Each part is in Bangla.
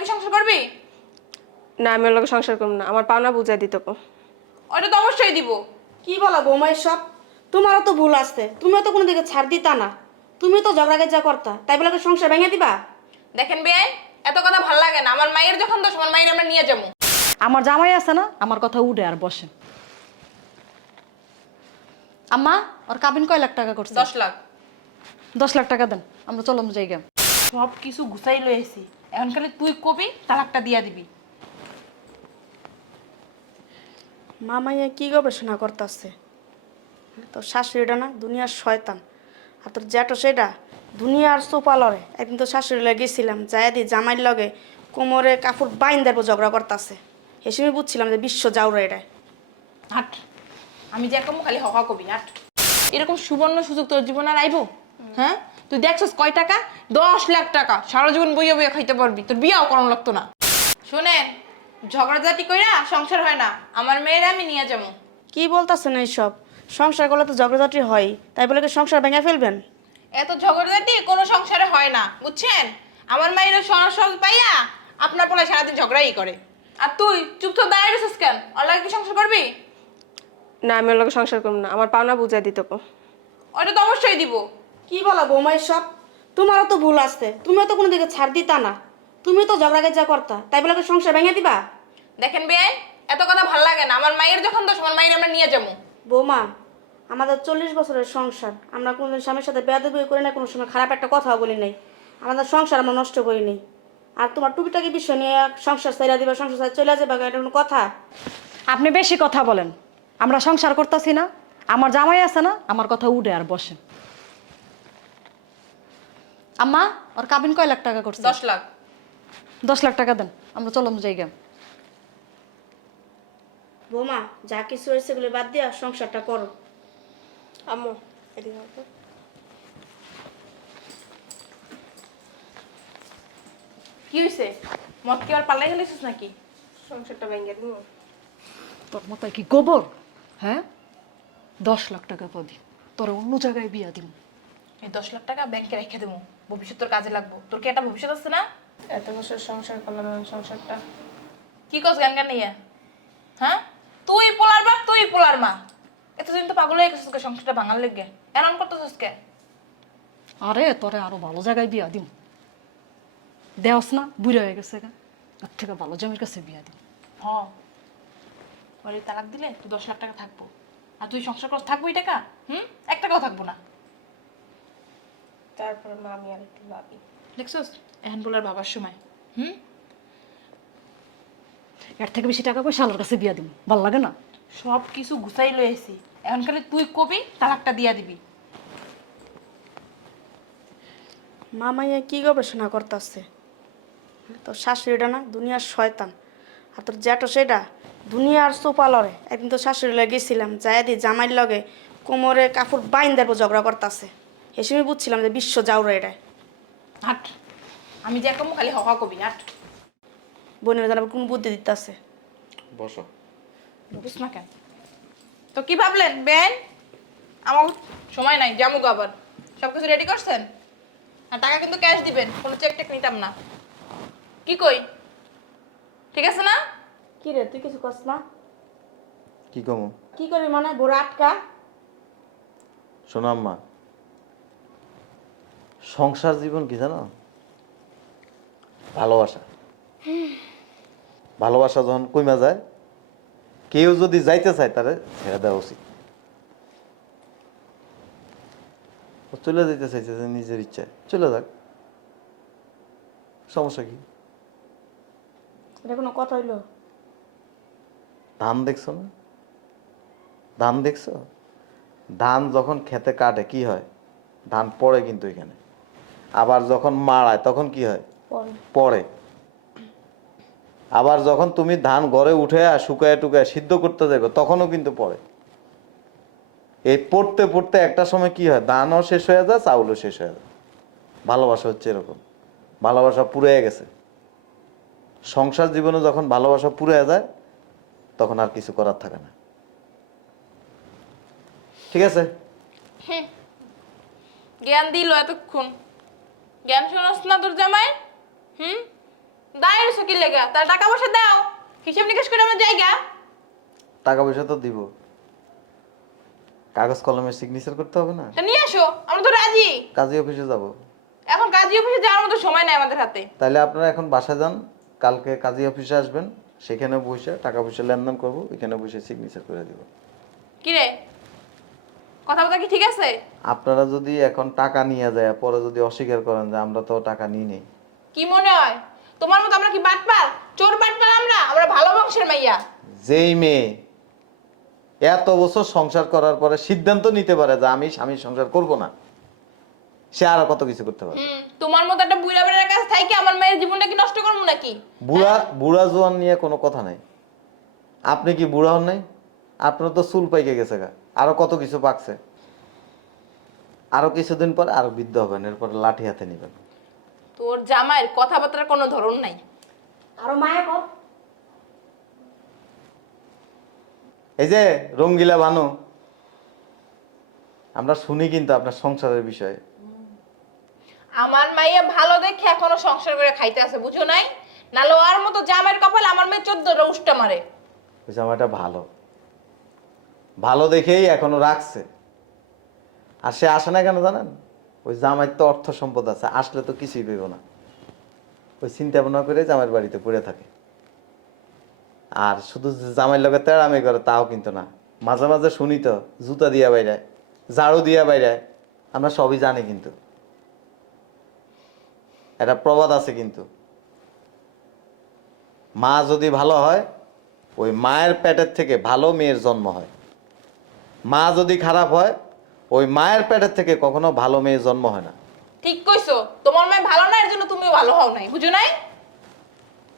কি সংসার করবি? না আমি ওর লগে সংসার করব না। আমার পাওনা বুঝাই দিতে কো ওটা তো অবশ্যই দিব। কি বলো বৌমা সব? তোমারও তো ভুল আসতে তুমিও তো কোনো দিকে ছাড় দিতা না। তুমিও তো ঝগড়া গেজা করতা। তাই বলে সংসার ভেঙে দিবা? দেখেন বেআই এত কথা ভালো লাগে না। আমার মায়ের যখন দোষ আমার মায়ের আমরা নিয়ে যাব। আমার জামাই আছে না আমার কথা উঠে আর বসে। আম্মা ওর কাবিন কয় লাখ টাকা করছে? দশ লাখ। দশ লাখ টাকা দেন আমরা চলম জায়গা সব কিছু গুছাই আইছি এখন খালি তুই কবি তালাকটা দিয়া দিবি। মামাইয়া কি গবেষণা করতেছে? তোর শাশুড়িটা না দুনিয়ার শয়তান। আর তোর জ্যাটো সেটা দুনিয়ার সোপালরে। একদিন তো শাশুড়ি লগে গেছিলাম যাই দি জামাইর লগে কোমরে কাপড় বাইন দেবো ঝগড়া করতেছে। এসে আমি বুঝছিলাম যে বিশ্ব যাওরা এটা। হাট আমি যে একদম খালি হকা কবি হাট। এরকম সুবর্ণ সুযোগ তোর জীবন আর আইবো? হ্যাঁ? তুই দেখছস কয় টাকা? দশ লাখ টাকা। সারা জীবন বইয়া বইয়া খাইতে পারবি। তোর বিয়াও করানো লাগতো না। শোনেন ঝগড়াঝাটি কইরা সংসার হয় না। আমার মেয়েরা আমি নিয়ে যাব। কি বলতেছেন এইসব? সংসার করলে তো ঝগড়াঝাটি হয়। তাই বলে কি সংসার ভেঙে ফেলবেন? এত ঝগড়াঝাটি কোনো সংসারে হয় না বুঝছেন? আমার মায়ের সহজ পাইয়া আপনার পোলা সারাদিন ঝগড়াই করে। আর তুই চুপ তো দাঁড়ায় রয়েছিস কেন? অল্লাহ কি সংসার করবি? না আমি ওর লগে সংসার করব না। আমার পাওনা বুঝাই দিতে কো। ওটা তো অবশ্যই দিব। কি বলো বৌমা সব তোমারও তো ভুল আসতে তুমিও তো কোনো দিকে ছাড় দিতা না। তুমিও তো ঝগড়া গেজা করতা। তাই বলে কি সংসার ভেঙে দিবা? দেখেন বে এত কথা ভালো লাগে না। আমার মায়ের যখন দোষ আমার মায়ের আমরা নিয়ে যাব। বৌমা আমাদের চল্লিশ বছরের সংসার। আমরা কোনোদিন স্বামীর সাথে বেয়াদবি করি না কোনো সময় খারাপ একটা কথাও বলি নাই। আমাদের সংসার আমরা নষ্ট করি নাই। আর তোমার টুকিটাকি বিষয় নিয়ে সংসার সাইরা দিবা সংসার ছেড়ে চলে যাবে এটা কোনো কথা? আপনি বেশি কথা বলেন। আমরা সংসার করতেছি না। আমার জামাই আছে না আমার কথা উঠে আর বসে আম্মা ওর কাবিন কয় লাখ টাকা করছে? দশ লাখ। দশ লাখ টাকা দেন আমরা চলম জায়গা বৌমা যা কিছু হয়েছে এগুলো বাদ দিয়া সংসারটা করো। আম্মু এদিকে আও তো। কি হয়েছে? মদ কি আর পাল্লাই গেলিস নাকি? সংসারটা ভেঙে দিব। তোর মাথায় কি গোবর? হ্যাঁ? দশ লাখ টাকা পাবি তোর অন্য জায়গায় বিয়া দিব। এই দশ লাখ টাকা ব্যাংকে রেখে দেবো। ভবিষ্যৎ তোর কাজে লাগবো। তোর কি একটা ভবিষ্যৎ আছে না? এত বছর সংসার করলাম সংসারটা। কি কস গান গান নিয়ে? হ্যাঁ? তুই পোলার বাপ তুই পোলার মা। এতদিন তো পাগল হয়ে গেছিস কে সংসারটা ভাঙার লেগে। এমন করতেছিস কে আরে তোরে আরও ভালো জায়গায় বিয়া দিব দেওস না বুড়ো হয়ে গেছে গা। ওর থেকে ভালো জমির কাছে বিয়া দিব হ। ওরে তালাক দিলে তুই দশ লাখ টাকা থাকব। আর তুই সংসার করতে থাকব এই টাকা? হুম? এক টাকাও থাকব না। তারপর মা আমি আর একটু ভাবি। দেখছস? এখন পোলার বাবার সময়। হুম? এর থেকে বেশি টাকা পয়সা আলোর কাছে বিয়া দিব। ভালো লাগে না? সব কিছু গুছাই লই আইছি। এখন খালি তুই কবি তালাকটা দিয়া দিবি। মামাইয়া কি গবেষণা করতেছে? তোর শাশুড়িটা না দুনিয়ার শয়তান। আর তোর জ্যাটো সেটা দুনিয়ার সোপালরে। একদিন তো শাশুড়ি লগে গেছিলাম যাই দি জামাইর লগে কোমরে কাপড় বাইন দেবো ঝগড়া করতেছে। এসে আমি বুঝছিলাম যে বিশ্ব যাওরা এটা হাট আমি যে কম খালি হকা কবি হাট বোনের জানাব কোন বুদ্ধি দিতেছে বসো। বুঝ না কেন? তো কি ভাবলেন বেন? আমার সময় নাই জামুক আবার। সব কিছু রেডি করছেন? আর টাকা কিন্তু ক্যাশ দিবেন কোনো চেক টেক নিতাম না। কি কই? ঠিক আছে না? কি রে তুই কিছু করছ না? কি কমো? কি করবি মানে বুড়া আটকা? শোনো আম্মা সংসার জীবন কি জানো? ভালোবাসা। ভালোবাসা যখন কইমা যায় কেউ যদি যাইতে চায় তারে ছেড়ে দেওয়া উচিত। ও চলে যেতে চাইছে যে নিজের ইচ্ছায়। চলে যাক। সমস্যা কি? এটা কোনো কথা হইল? ধান দেখছ না? ধান দেখছ? ধান যখন খেতে কাটে কি হয়? ধান পড়ে কিন্তু এখানে। আবার যখন মাড়ায় তখন কি হয়? পরে পড়ে। আবার যখন তুমি ধান ঘরে উঠে আর শুকায় টুকায় সিদ্ধ করতে যাবে তখনও কিন্তু পড়ে। এই পড়তে পড়তে একটা সময় কি হয়? ধানও শেষ হয়ে যায় চাউলও শেষ হয়ে যায়। ভালোবাসা হচ্ছে এরকম। ভালোবাসা পুড়ে গেছে। সংসার জীবনে যখন ভালোবাসা পুড়ে যায় তখন আর কিছু করার থাকে না। ঠিক আছে? জ্ঞান দিল এতক্ষণ। জ্ঞান শোনাস না তোর জামাই? হুম? দায়ের কি লেগা? তার টাকা পয়সা দাও। হিসাব নিকাশ করে আমরা জায়গা টাকা পয়সা তো দিব। কাগজ কলমে সিগনেচার করতে হবে না? তা নিয়ে আসো আমরা তো রাজি। কাজী অফিসে যাব। এখন কাজী অফিসে যাওয়ার মতো সময় নাই আমাদের হাতে। তাহলে আপনারা এখন বাসা যান কালকে কাজী অফিসে আসবেন সেখানে বসে টাকা পয়সা লেনদেন করব এখানে বসে সিগনেচার করে দিব। কি রে? কথাবার্তা কি ঠিক আছে? আপনারা যদি এখন টাকা নিয়ে যায় পরে যদি অস্বীকার করেন যে আমরা তো টাকা নিই নেই। কি মনে হয়? তোমার মতো আমরা কি বাটপার? চোর বাটপার আমরা? আমরা ভালো বংশের মাইয়া। যেই মেয়ে এত বছর সংসার করার পরে সিদ্ধান্ত নিতে পারে যে আমি স্বামীর সংসার করব না সে আর কত কিছু করতে পারে? তোমার মতো একটা বুড়া বেড়ার কাছে থাকি আমার মেয়ের জীবনটা কি নষ্ট করব নাকি? বুড়া বুড়া জোয়ান নিয়ে কোনো কথা নাই। আপনি কি বুড়া হন নাই? আপনার তো চুল পাইকে গেছে গা। আরও কত কিছু পাকছে? আরও কিছুদিন পর আরও বৃদ্ধ হবেন এরপরে লাঠি হাতে নিবেন। তোর জামাইয়ের কথাবার্তার কোনো ধরন নাই। আরও মায়া কর। এই যে রঙ্গিলা ভানু আমরা শুনি কিন্তু আপনার সংসারের বিষয়ে। আমার মাইয়া ভালো দেখে এখনও সংসার করে খাইতে আছে বুঝো নাই? নালে ওর মতো জামাইয়ের কপালে আমার মেয়ে চোদ্দটা উষ্টা মারে। ওই জামাটা ভালো। ভালো দেখেই এখনও রাখছে। আর সে আসে না কেন জানেন? ওই জামাইয়ের তো অর্থ সম্পদ আছে, আসলে তো কিছুই পেব না। ওই চিন্তা ভাবনা করে জামাইয়ের বাড়িতে পড়ে থাকে। আর শুধু জামাইয়ের লগে তেড়ামি করে তাও কিন্তু না। মাঝে মাঝে শুনি তো, জুতা দিয়া বাইরায়, ঝাড়ু দিয়া বাইরায়, আমরা সবই জানি কিন্তু। একটা প্রবাদ আছে কিন্তু। মা যদি ভালো হয়, ওই মায়ের পেটের থেকে ভালো মেয়ের জন্ম হয়। মা যদি খারাপ হয় ওই মায়ের পেটের থেকে কখনো ভালো মেয়ে জন্ম হয় না। ঠিক কইছো তোমার মেয়ে ভালো না এর জন্য তুমিও ভালো হও নাই বুঝো নাই?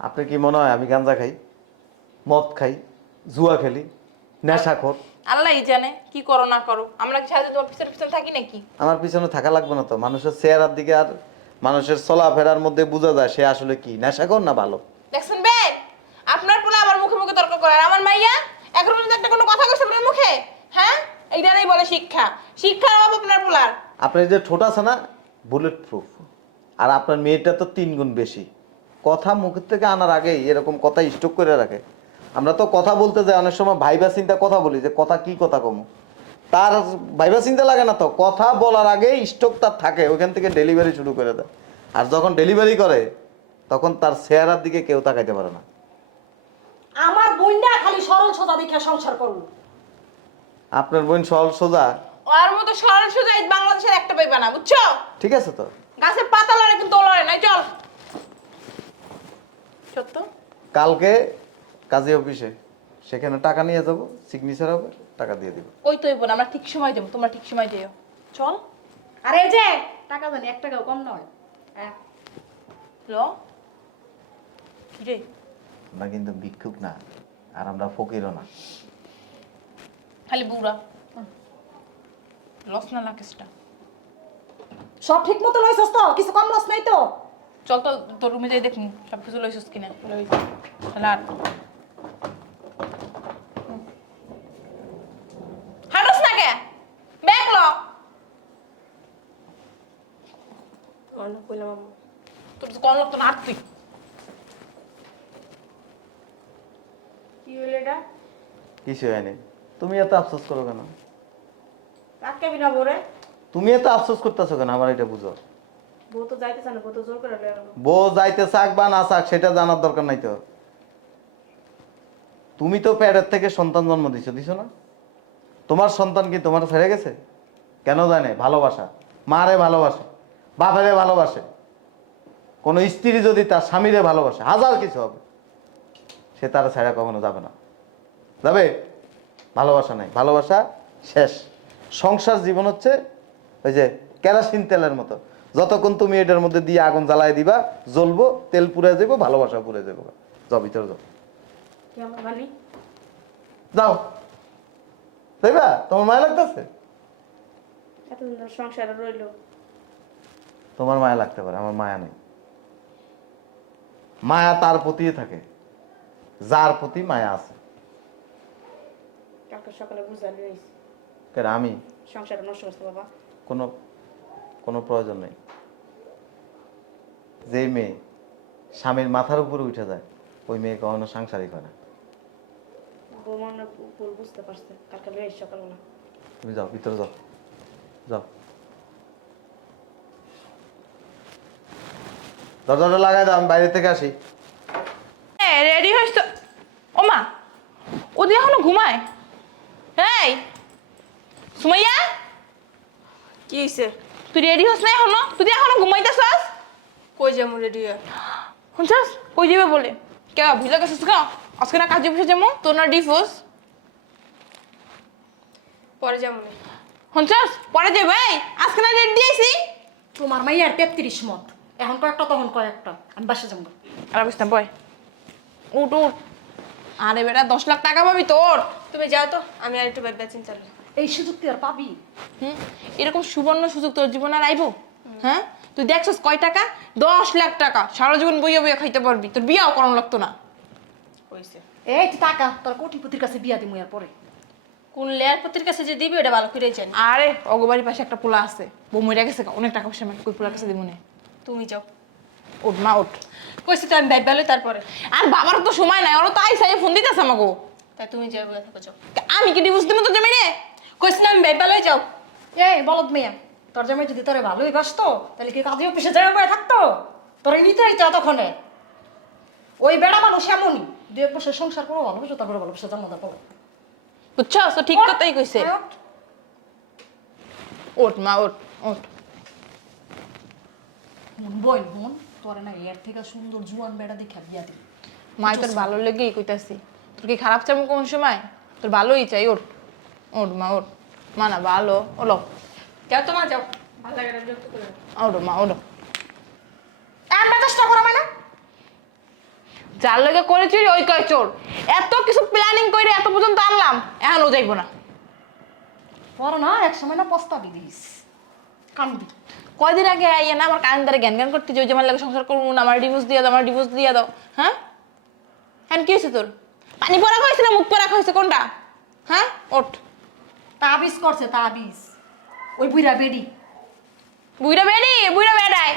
আপনি কি মনে হয় আমি গাঁজা খাই মদ খাই জুয়া খেলি নেশাখোর? আল্লাহই জানে কি করো না করো। আমরা কি সাথে তোমার পিছনে পিছনে থাকি নাকি? আমার পিছনে থাকা লাগবে না তো মানুষের চেহারার দিকে আর মানুষের চলাফেরার মধ্যে বোঝা যায় সে আসলে কি নেশাখোর না ভালো? দেখছেন বে? আপনার পোলা আমার মুখে মুখে তর্ক করে আর আমার মাইয়া এখন পর্যন্ত একটা কোনো কথা কইছে আপনার মুখে এইটারই বলে শিক্ষা। শিক্ষার অভাব আপনার পোলার। আপনার এই যে ঠোঁট আছে না বুলেট প্রুফ আর আপনার মেয়েটা তো তিন গুণ বেশি। কথা মুখের থেকে আনার আগেই এরকম কথা স্টক করে রাখে। আমরা তো কথা বলতে যাই অনেক সময় ভাইবা চিন্তা কথা বলি যে কথা কি কথা কমু? তার ভাইবা চিন্তা লাগে না তো। কথা বলার আগে স্টক তার থাকে ওইখান থেকে ডেলিভারি শুরু করে দেয়। আর যখন ডেলিভারি করে তখন তার চেহারার দিকে কেউ তাকাইতে পারে না। আমার বইনা খালি সরল সোজা দেখে সংসার করল। আপনার বোন সরল সোজা? ওর মতো সরল সোজা এই বাংলাদেশের একটা পাইবা না বুঝছ? ঠিক আছে তো। গাছের পাতা লড়ে কিন্তু ও লড়ে নাই চল। সত্য? কালকে কাজী অফিসে সেখানে টাকা নিয়ে যাব সিগনেচার হবে টাকা দিয়ে দিব। কই তো না আমরা ঠিক সময় যাব তোমরা ঠিক সময় যেও। চল। আর এই যে টাকা জানি এক টাকাও কম নয়। হ্যাঁ ল। কি রে? আমরা কিন্তু ভিক্ষুক না আর আমরা ফকিরও না। খালি বুড়া। লস না লাকেশটা সব ঠিক মতো লইছস তো? কিছু কম লস নাই তো? চল তো তোর রুমে যাই দেখুন সব কিছু লইছিস কিনা? তাহলে আর হাঁটস না কে? ব্যাগ ল। অনেক কইলাম আম্মু। তোর তো কম লাগতো না হাঁটতি কি হইল এটা? কিছু হয়নি। তুমি এত আফসোস করো কেন? আটকাবি না বোরে তুমি এত আফসোস করতেছো কেন? আমার এটা বুঝো। বউ তো বউ জোর করে লয়ে গেল। বউ যাইতে চাক বা না চাক সেটা জানার দরকার নাই তো। তুমি তো প্যাডের থেকে সন্তান জন্ম দিছো দিছো না? তোমার সন্তান কি তোমার ছেড়ে গেছে? কেন জানে? ভালোবাসা। মারে ভালোবাসে বাপেরে ভালোবাসে। কোনো স্ত্রী যদি তার স্বামীরে ভালোবাসে হাজার কিছু হবে। সে তার ছেড়ে কখনো যাবে না। যাবে? ভালোবাসা নাই। ভালোবাসা শেষ। সংসার জীবন হচ্ছে ওই যে কেরাসিন তেলের মতো। যতক্ষণ তুমি এটার মধ্যে দিয়ে আগুন জ্বালায় দিবা জ্বলবো তেল পুড়ে যাব ভালোবাসা পুড়ে যাব যাও ভিতরে যাও। যাও। দেখবা? তোমার মায়া লাগতেছে? তোমার মায়া লাগতে পারে আমার মায়া নেই। মায়া তার প্রতিই থাকে। যার প্রতি মায়া আছে। কালকে সকালে বুঝা লইছি কেন আমি? সংসারটা নষ্ট করছে বাবা। কোনো কোনো প্রয়োজন নেই। যেই মেয়ে স্বামীর মাথার উপরে উঠে যায় ওই মেয়ে কখনো সাংসারিক হয় না। ভুল বুঝতে পারছে কালকে লয়ে আইস সকালবেলা। তুমি যাও ভিতরে যাও। যাও। দরজাটা লাগাই দাও আমি বাইরে থেকে আসি। রেডি হইস তো। ও মা ও দিয়ে এখনও ঘুমায়? এই সুমাইয়া? কি হয়েছে তুই রেডি হস না এখনও? তুই এখনও ঘুমাইতেছস কই যাব রেডি হয়ে। শুনছস কই যাবে বলে। কে ভুলে গেছিস কা আজকে না কাজে বসে যাব তোর না ডিফোর্স পরে যাব শুনছস পরে যাবে এই আজকে না রেডি দিয়েছি তোমার মাইয়ার তেত্রিশ মত এখন কয়েকটা তখন কয়েকটা আমি বাসা যাব আর বুঝতে বয়। উঠ উঠ। আরে বেটা দশ লাখ টাকা পাবি তোর। তুমি যাও তো আমি আর একটু বেচা চিন্তা এই সুযোগ তুই আর পাবি? হুম? এরকম সুবর্ণ সুযোগ তোর জীবন আর আইবো? হ্যাঁ? তুই দেখছস কয় টাকা? দশ লাখ টাকা। সারা জীবন বইয়া বইয়া খাইতে পারবি। তোর বিয়াও করানো লাগতো না। এই তুই টাকা তোর কোটিপতির কাছে বিয়া দিমু এর পরে কোন লেয়ার পতির কাছে যে দিবি ওটা ভালো করে জানি। আরে অগবাড়ির পাশে একটা পোলা আছে। বউ মরে গেছে অনেক টাকা পয়সা মানে কই পোলার কাছে দিব না। তুমি যাও। উঠ মা উঠ। কইছি তো আমি ভাইবালো তারপরে। আর বাবার তো সময় নাই ওরা তো আইসাই ফোন দিতেছে আমাকে তাই তুমি যাও বলে থাকো যাও। আমি কি ডিভোর্স দিব তো জমি রে কইছি না আমি ভাইবালোই যাও। এই বলদ মেয়া তোর জামাই যদি তোরে ভালোই বাসতো তাহলে কি কাজে অফিসে যাওয়া বয়ে থাকতো? তোর নিতে হইতো এতক্ষণে। ওই বেড়া মানুষ এমনই দুই এক বছর সংসার করো ভালোবাসো তারপরে ভালোবাসা জন্ম দাও পাবো বুঝছস? তো ঠিক কথাই কইছে। ওঠ মা ওঠ ওঠ হুন বই তোর না এর থেকে সুন্দর জুয়ান বেড়া দেখা বিয়া দিই মাই তোর ভালো লেগেই কইতাছি। তোর কি খারাপ চামু কোন সময়? তোর ভালোই চাই ওর ওর মা ওর মা না ভালো। ওলো যাও তোমার যাও। ভালো লাগে না বিরক্ত করে। ওঠো মা ওঠো। আমরা চেষ্টা করা মানে। যার লগে করেছি ওই কয় চোর। এত কিছু প্ল্যানিং করে এত পর্যন্ত আনলাম এখন ও যাইবো না। পর না এক সময় না প্রস্তাবই দিস। কান্দি। কয়দিন আগে আইয়া না আমার কান দ্বারা জ্ঞান জ্ঞান করতে যে আমার লাগে সংসার করব না আমার ডিভোর্স দিয়ে দাও আমার ডিভোর্স দিয়ে দাও হ্যাঁ? হ্যাঁ কি হয়েছে তোর? পানি পড়া হয়েছে না মুখ পড়া হয়েছে কোনটা? হ্যাঁ? ওঠ। তাবিজ করছে তাবিজ। ওই বুইরা বেডি। বুইরা বেড়ি? বুইরা বেড়ায়।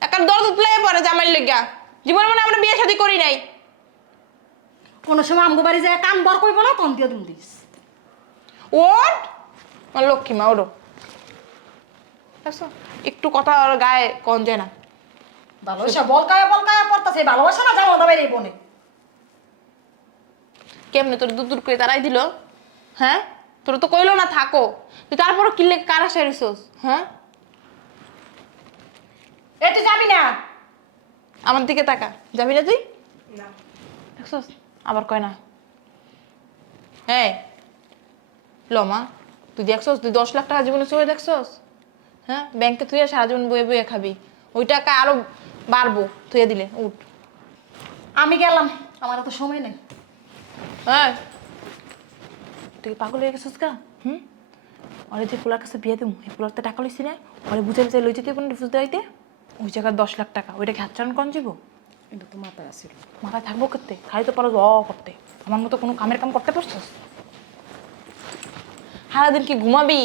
একটা দরদ তুলে পরে জামাইর লেগা। জীবনে মনে আমরা বিয়ে শাদী করি নাই। কোনো সময় আমগো বাড়ি যায় কাম বর করব না তখন দিয়ে দিন দিস। ওট আমার লক্ষ্মী মা ওরো দেখছ একটু কথা ওর গায়ে কন যায় না। ভালোবাসা বলকায় বলকায় পড়তাছে ভালোবাসা না জানো বনে? কেমনে তোর দূর দূর করে তারাই দিল? হ্যাঁ? তোর তো কইলো না থাকো। তুই তারপরও কিনলে কারা হ্যাঁ? এ তুই যাবি না? আমার দিকে তাকা। যাবি না তুই? দেখছস? আবার কয় না। হ্যাঁ লমা তুই দেখছস? তুই দশ লাখ টাকা জীবনে চলে দেখছস? হ্যাঁ? ব্যাংকে তুই সারা জীবন বয়ে বয়ে খাবি। ওই টাকা আরও বাড়বো তুই দিলে উঠ। আমি গেলাম। আমার তো সময় নেই। হ্যাঁ তুই পাগল হয়ে গেছিস গা? হুম? ওরে যে পোলার কাছে বিয়ে দেবো এই পোলার তো টাকা লইছি না। ওরে বুঝে বুঝে লই যেতে কোনো ডিফিউজ দেওয়াইতে? ওই জায়গায় দশ লাখ টাকা ওইটা কি হাতচারণ কন যাব কিন্তু তো মাথায় আসিল মাথায় থাকব করতে খালি তো পারো অ করতে। আমার মতো কোনো কামের কাম করতে পারছস? সারাদিন কি ঘুমাবি?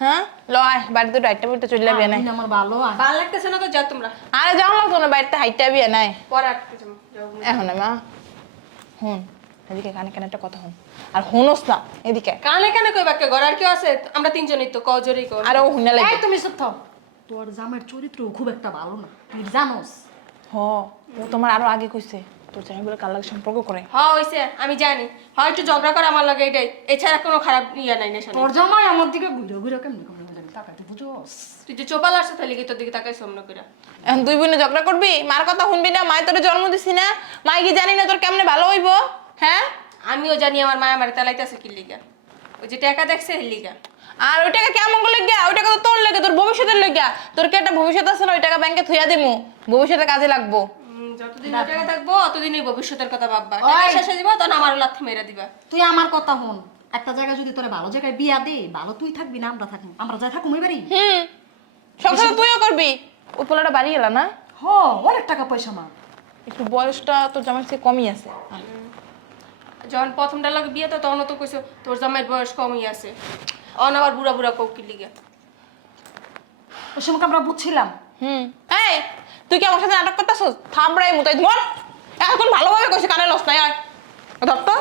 হ্যাঁ? লয় বাড়িতে ডাইটটা বাড়িতে চলে যাবি নাই। আমার ভালো ভালো লাগতেছে না তো? যাও তোমরা। আরে যাও লাগতো না বাড়িতে হাইটটা আবি নাই। পরে আটকে এখন মা হুন এদিকে কানে কানে একটা কথা হন। আর হুনস না এদিকে। কানে কানে কই বাক্য? ঘর আর কেউ আছে? আমরা তিনজনই তো কজরেই কর। আরে ও হুনে লাগে এই তুমি চুপ থাও। তোর জামের চরিত্র খুব একটা ভালো না। তুই জানোস। হ ও তোমার আরও আগে কইছে। তোর জামাই বলে কার লাগে সম্পর্ক করে? হ্যাঁ হইছে আমি জানি। হয় একটু ঝগড়া করে আমার লাগে এটাই। এছাড়া কোনো খারাপ ইয়া নাই নাই। তোর জামাই আমার দিকে ঘুরে ঘুরে কেমনি কেমনি জানি তাকাতে বুঝোস। তুই যে চোপাল আসছে তাহলে কি তোর দিকে তাকাই সামনে করে এখন দুই বোনে ঝগড়া করবি? মার কথা শুনবি না? মায় তোর জন্ম দিছি না? মাই কি জানি না তোর কেমনে ভালো হইব? হ্যাঁ? আমিও জানি আমার মায়া মারে তেলাইতেছে কি লিগা। ওই যে টাকা দেখছে লিগা। আর ওই টাকা কেমন করে লেগে ওই টাকা তো তোর লেগে তোর ভবিষ্যতের লেগে। তোর কি একটা ভবিষ্যৎ আছে না? ওই টাকা ব্যাংকে থুইয়া দিমু। ভবিষ্যতে কাজে লাগবো। যতদিন টাকা থাকব অতদিনই ভবিষ্যতের কথা ভাববা। টাকা শেষ তখন আমার লাথি মেরে দিবা। তুই আমার কথা হন একটা জায়গায় যদি তোরা ভালো জায়গায় বিয়া দে ভালো তুই থাকবি না আমরা থাকব আমরা যাই থাকুম এবারই হুম। সংসার তুইও করবি? ওই পোলাটা বাড়ি গেল না? হ অনেক টাকা পয়সা মা একটু বয়সটা তোর জামাই চেয়ে কমই আছে। যখন প্রথমটা লাগে বিয়ে তো তখন তো কইছো তোর জামাইয়ের বয়স কমই আছে। অন আবার বুড়া বুড়া কৌকি লিগা। ওই সময় আমরা বুঝছিলাম। হুম। এই তুই কি আমার সাথে নাটক করতেছস? থামড়াই মুতাই ধর এখন ভালোভাবে কইছে কানে লস নাই আয়। ধর তো।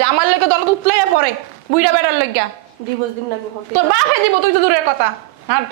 জামার লেগে দলত উঠলেই পরে বুইড়া বেড়ার লেগিয়া। ডিভোর্স দিন না তোর বাপে দিব তুই তো দূরের কথা। হাট।